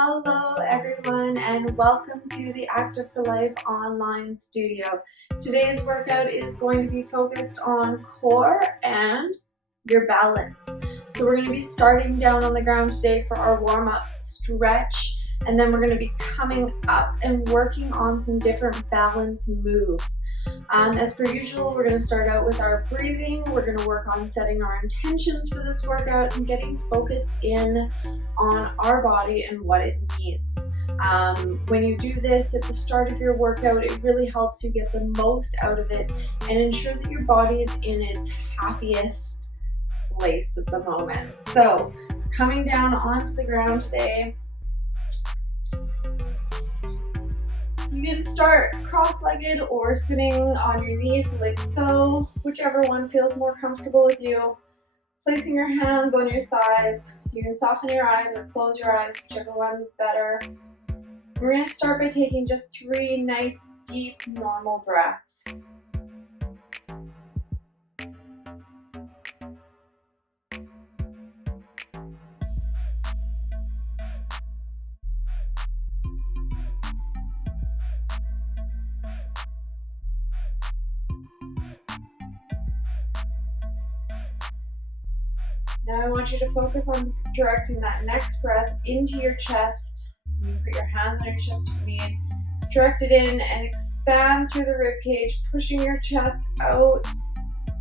Hello everyone and welcome to the Active for Life online studio. Today's workout is going to be focused on core and your balance. So we're going to be starting down on the ground today for our warm-up stretch, and then we're going to be coming up and working on some different balance moves. As per usual, we're going to start out with our breathing. We're going to work on setting our intentions for this workout and getting focused in on our body and what it needs. When you do this at the start of your workout, it really helps you get the most out of it and ensure that your body is in its happiest place at the moment. So, coming down onto the ground today, you can start cross-legged or sitting on your knees like so, whichever one feels more comfortable with you. Placing your hands on your thighs. You can soften your eyes or close your eyes, whichever one's better. We're going to start by taking just 3 nice, deep, normal breaths. Now I want you to focus on directing that next breath into your chest. You can put your hands on your chest if you need. Direct it in and expand through the rib cage, pushing your chest out,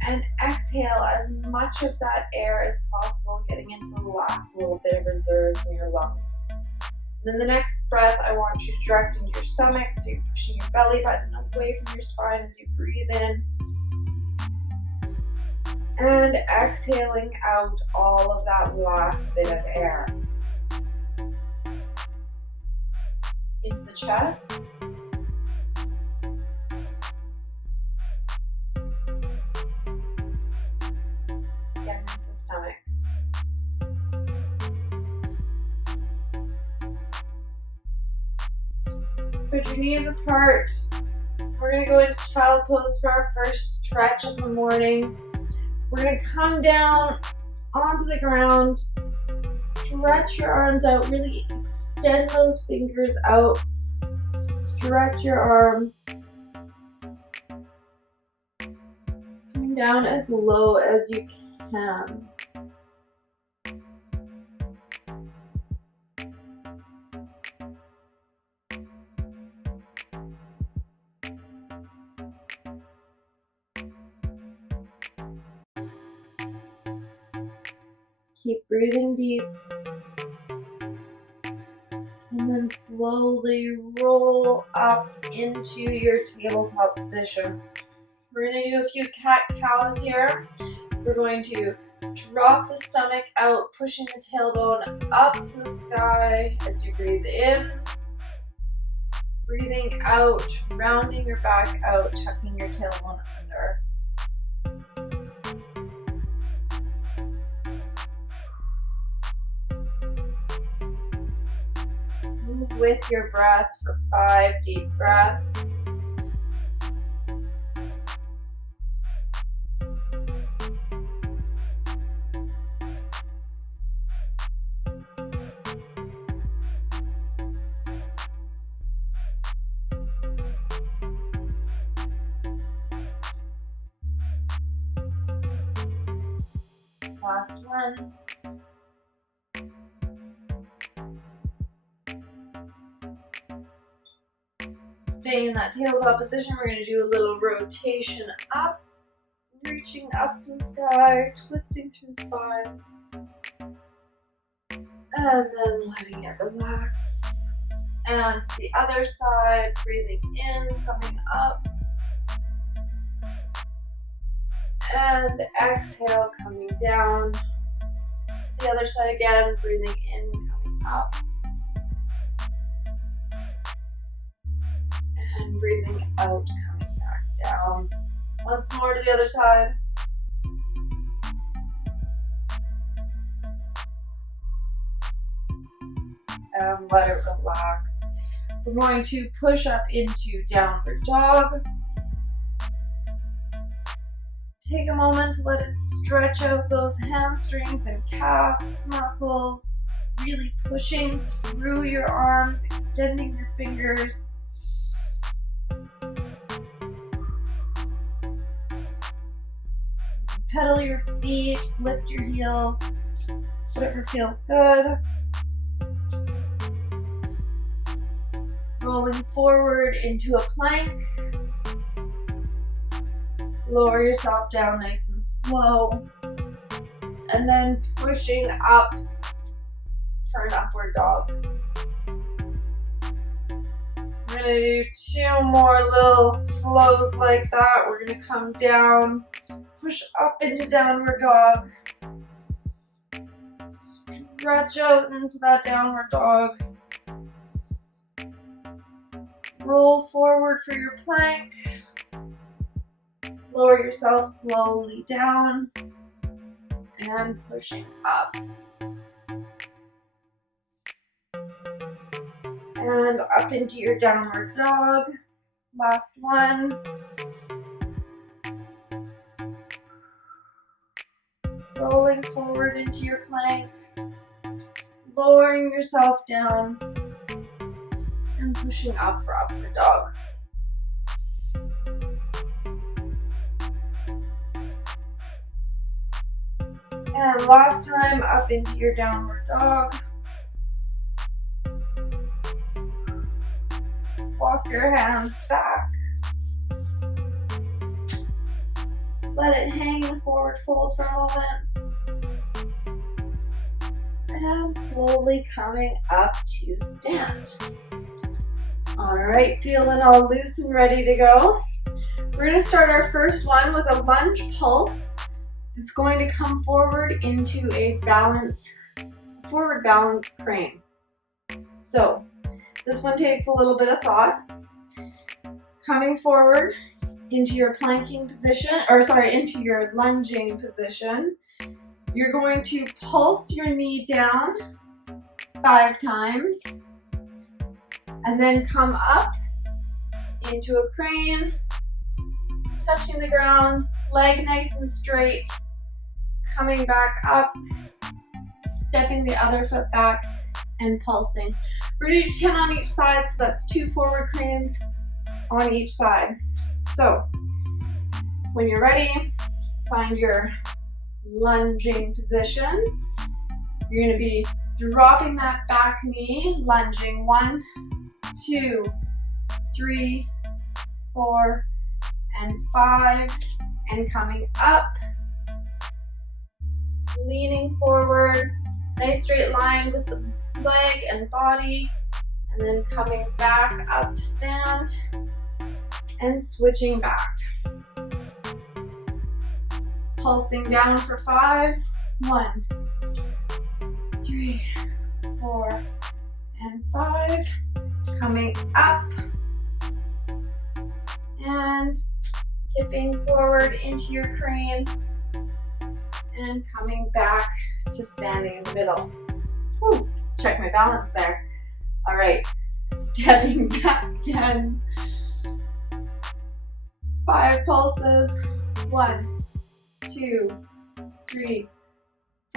and exhale as much of that air as possible, getting into the last little bit of reserves in your lungs. And then the next breath, I want you to direct into your stomach, so you're pushing your belly button away from your spine as you breathe in. And exhaling out all of that last bit of air. Into the chest. Again, into the stomach. Spread your knees apart. We're going to go into child pose for our first stretch of the morning. We're going to come down onto the ground, stretch your arms out, really extend those fingers out, stretch your arms, coming down as low as you can. Keep breathing deep, and then slowly roll up into your tabletop position. We're going to do a few cat-cows here. We're going to drop the stomach out, pushing the tailbone up to the sky as you breathe in. Breathing out, rounding your back out, tucking your tailbone under. With your breath for 5 deep breaths. Last one. Staying in that tabletop position, we're going to do a little rotation up, reaching up to the sky, twisting through the spine, and then letting it relax. And to the other side, breathing in, coming up, and exhale, coming down. To the other side again, breathing in, coming up. And breathing out, coming back down. Once more to the other side. And let it relax. We're going to push up into downward dog. Take a moment to let it stretch out those hamstrings and calves muscles. really pushing through your arms, extending your fingers. Pedal your feet, lift your heels, whatever feels good. Rolling forward into a plank. Lower yourself down nice and slow. And then pushing up for an upward dog. We're gonna do 2 more little flows like that. We're gonna come down, push up into downward dog. Stretch out into that downward dog. Roll forward for your plank. Lower yourself slowly down and pushing up. And up into your downward dog. Last one. Rolling forward into your plank. Lowering yourself down and pushing up for upward dog. And last time, up into your downward dog. Walk your hands back. Let it hang in a forward fold for a moment. And slowly coming up to stand. All right, feeling all loose and ready to go. We're going to start our first one with a lunge pulse. It's going to come forward into a forward balance crane. So this one takes a little bit of thought. Coming forward into your planking position, into your lunging position. You're going to pulse your knee down 5 times and then come up into a crane, touching the ground, leg nice and straight, coming back up, stepping the other foot back and pulsing. We're going to do 10 on each side, so that's 2 forward cranes on each side. So when you're ready, find your lunging position. You're going to be dropping that back knee, lunging 1, 2, 3, 4, and 5, and coming up, leaning forward, nice straight line with the leg and body, and then coming back up to stand and switching back. Pulsing down for 5, 1, 3, 4, and 5. Coming up and tipping forward into your crane and coming back to standing in the middle. Whew, check my balance there. All right, stepping back again. 5 pulses. 1, 2, 3,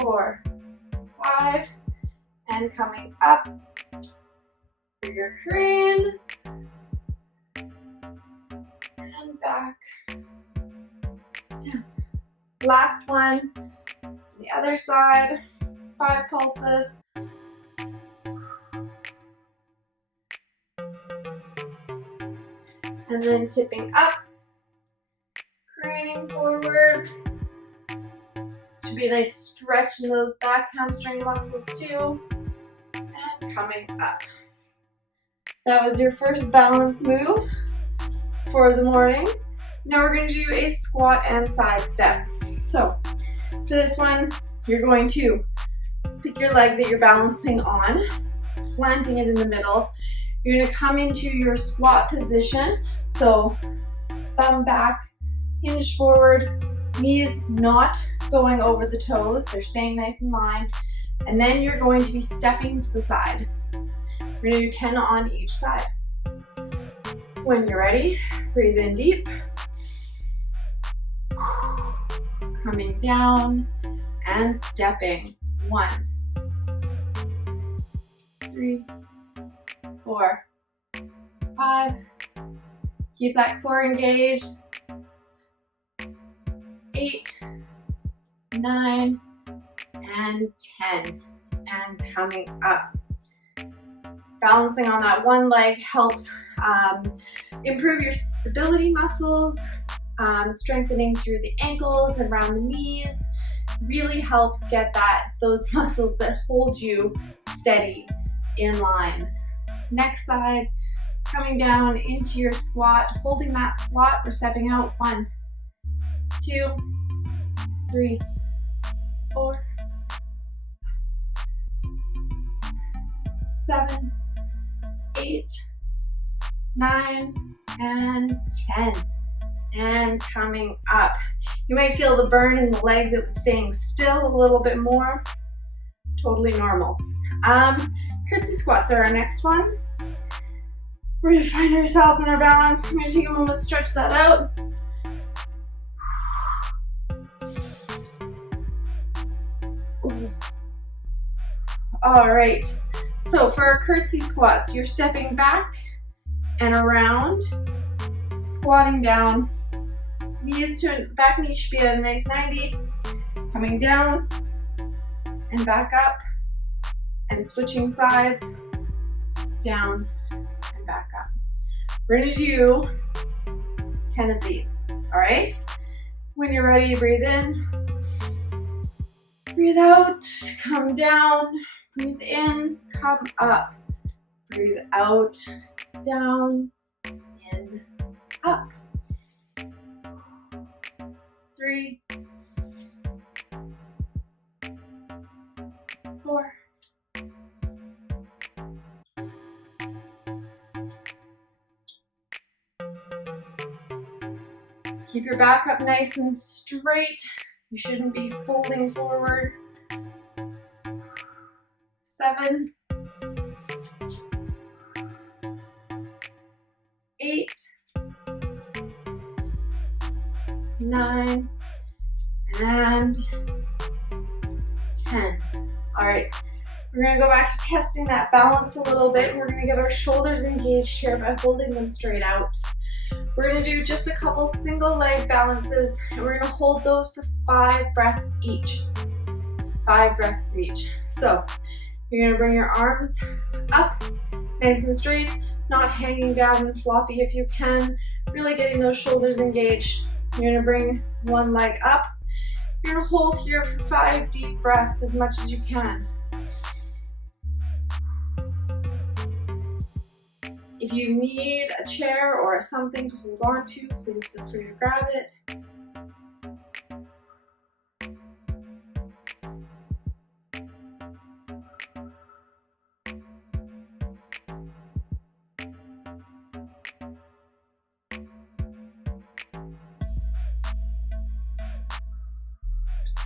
4, 5, and coming up for your crane and back down. Last one, the other side, 5 pulses. And then tipping up, craning forward. Should be a nice stretch in those back hamstring muscles too. And coming up. That was your first balance move for the morning. Now we're going to do a squat and side step. So for this one, you're going to pick your leg that you're balancing on, planting it in the middle. You're going to come into your squat position. So thumb back, hinge forward, knees not going over the toes. They're staying nice in line. And then you're going to be stepping to the side. We're going to do 10 on each side. When you're ready, breathe in deep. Coming down and stepping. 1, 3, 4, 5. Keep that core engaged. 8, 9, and 10. And coming up. Balancing on that one leg helps improve your stability muscles, strengthening through the ankles and around the knees. Really helps get those muscles that hold you steady in line. Next side, coming down into your squat, holding that squat. We're stepping out. 1, 2, 3, 4, 7, 8, 9, and 10. And coming up. You might feel the burn in the leg that was staying still a little bit more. Totally normal. Curtsy squats are our next one. We're going to find ourselves in our balance. I'm going to take a moment to stretch that out. All right. So for our curtsy squats, you're stepping back and around, squatting down. Knees to back knee should be at a nice 90. Coming down and back up and switching sides, down and back up. We're going to do 10 of these, all right? When you're ready, breathe in, breathe out, come down, breathe in, come up, breathe out, down, in, up. 3, 4, 5. Keep your back up nice and straight. You shouldn't be folding forward. 7, 8, 9, and 10. All right, we're gonna go back to testing that balance a little bit. We're gonna get our shoulders engaged here by holding them straight out. We're gonna do just a couple single leg balances, and we're gonna hold those for 5 breaths each. 5 breaths each. So you're gonna bring your arms up, nice and straight, not hanging down and floppy if you can, really getting those shoulders engaged. You're gonna bring one leg up. You're gonna hold here for 5 deep breaths, as much as you can. If you need a chair or something to hold on to, please feel free to grab it.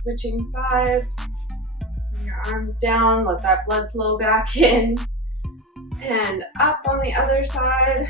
Switching sides, bring your arms down, let that blood flow back in, and up on the other side.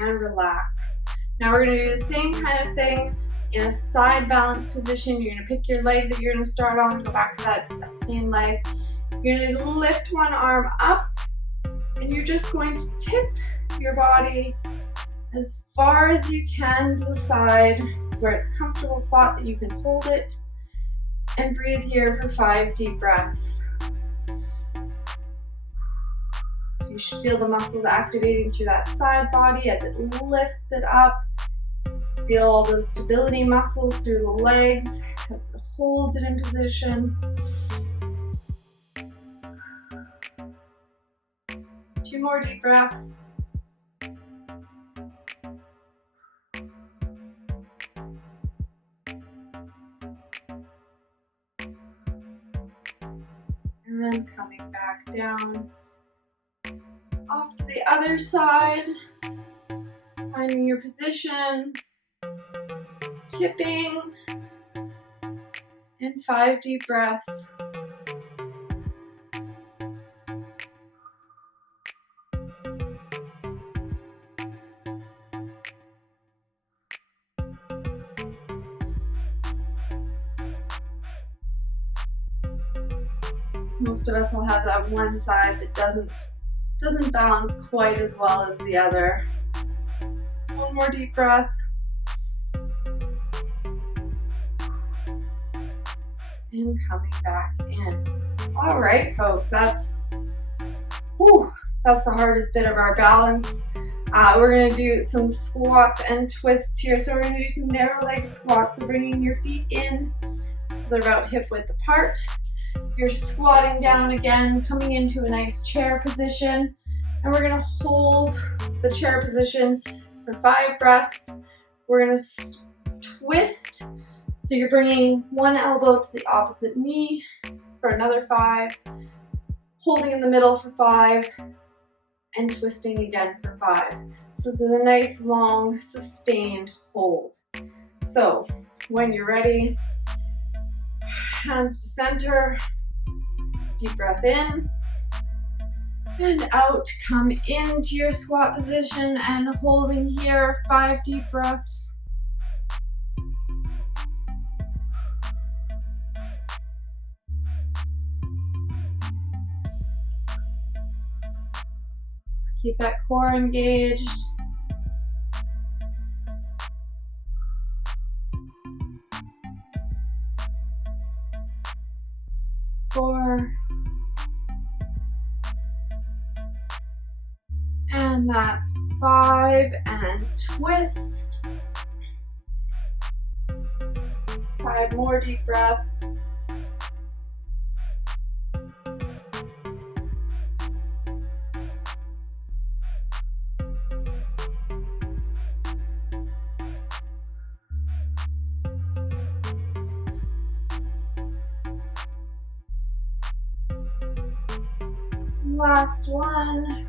And relax. Now we're going to do the same kind of thing in a side balance position. You're going to pick your leg that you're going to start on, go back to that same leg. You're going to lift one arm up, and you're just going to tip your body as far as you can to the side where it's a comfortable spot that you can hold it, and breathe here for 5 deep breaths. You should feel the muscles activating through that side body as it lifts it up. Feel all those stability muscles through the legs as it holds it in position. 2 more deep breaths. And coming back down Off to the other side, finding your position, tipping, and 5 deep breaths. Most of us will have that one side that doesn't balance quite as well as the other. One more deep breath. And coming back in. All right, folks, that's the hardest bit of our balance. We're gonna do some squats and twists here. So we're gonna do some narrow leg squats. So bringing your feet in so they're about hip width apart. You're squatting down again, coming into a nice chair position. And we're gonna hold the chair position for 5 breaths. We're gonna twist. So you're bringing one elbow to the opposite knee for another 5, holding in the middle for 5, and twisting again for 5. So this is a nice, long, sustained hold. So when you're ready, hands to center, deep breath in, and out. Come into your squat position and holding here, 5 deep breaths. Keep that core engaged. Four. And that's 5, and twist. 5 more deep breaths. Last one.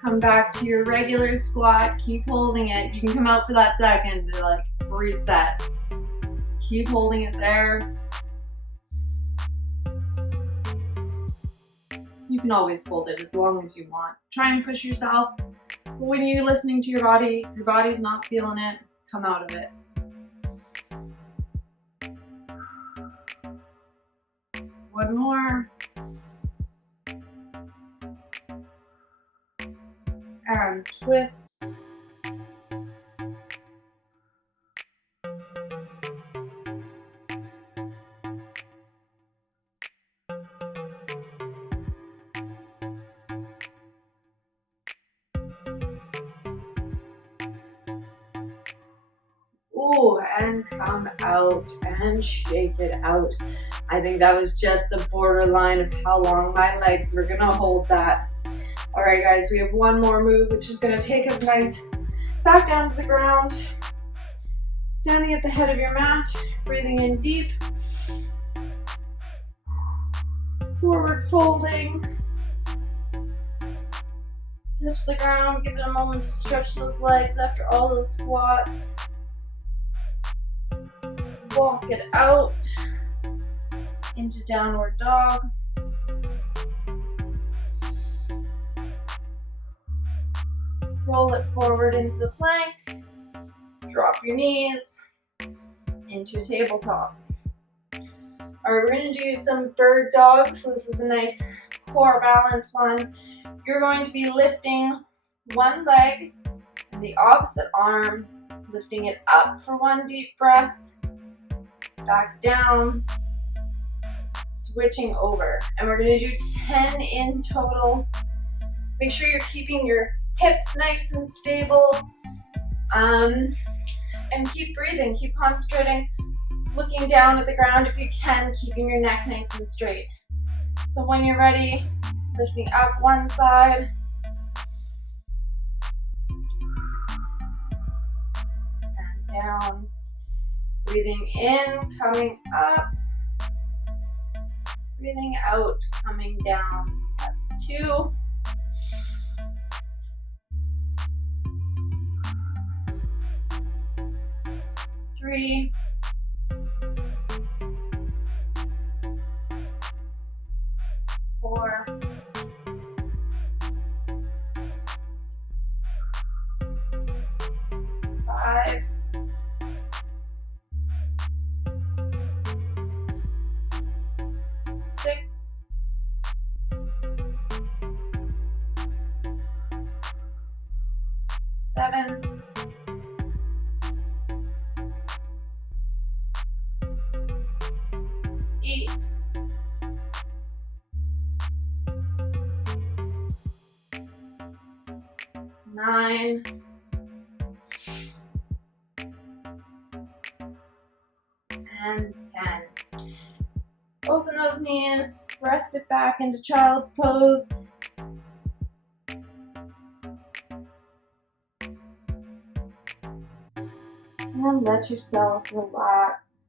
Come back to your regular squat. Keep holding it. You can come out for that second to like reset. Keep holding it there. You can always hold it as long as you want. Try and push yourself. But when you're listening to your body's not feeling it, come out of it. One more. And twist. Ooh, and come out and shake it out. I think that was just the borderline of how long my legs were gonna hold that. All right, guys, we have one more move, which is gonna take us nice back down to the ground. Standing at the head of your mat, breathing in deep. Forward folding. Touch the ground, give it a moment to stretch those legs after all those squats. Walk it out into downward dog. Roll it forward into the plank. Drop your knees into a tabletop. All right, we're gonna do some bird dogs. So this is a nice core balance one. You're going to be lifting one leg and the opposite arm, lifting it up for 1 deep breath, back down, switching over. And we're gonna do 10 in total. Make sure you're keeping your hips nice and stable, and keep breathing, keep concentrating, looking down at the ground if you can, keeping your neck nice and straight. So when you're ready, lifting up one side, and down, breathing in, coming up, breathing out, coming down. That's 2. 3, 4, 5, 6, 7, 8, 9, and 10. Open those knees, rest it back into child's pose. And let yourself relax.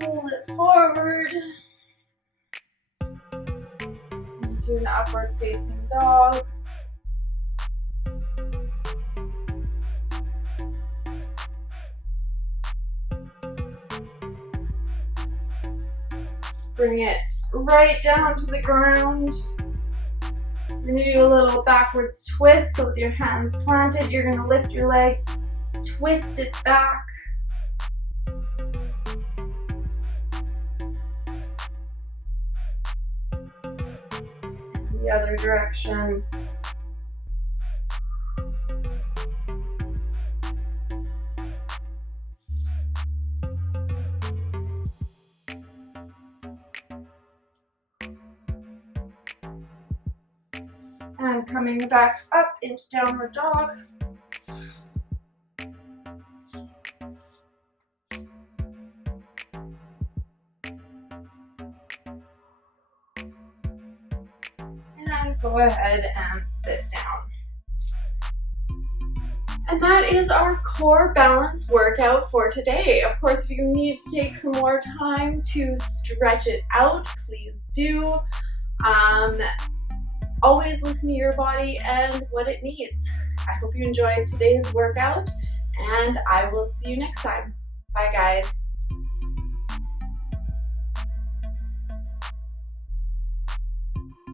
Roll it forward into an upward facing dog. Bring it right down to the ground. You're going to do a little backwards twist. So with your hands planted, you're going to lift your leg, twist it back. The other direction. And coming back up into downward dog. And go ahead and sit down. And that is our core balance workout for today. Of course, if you need to take some more time to stretch it out, please do. Always listen to your body and what it needs. I hope you enjoyed today's workout, and I will see you next time. Bye, guys.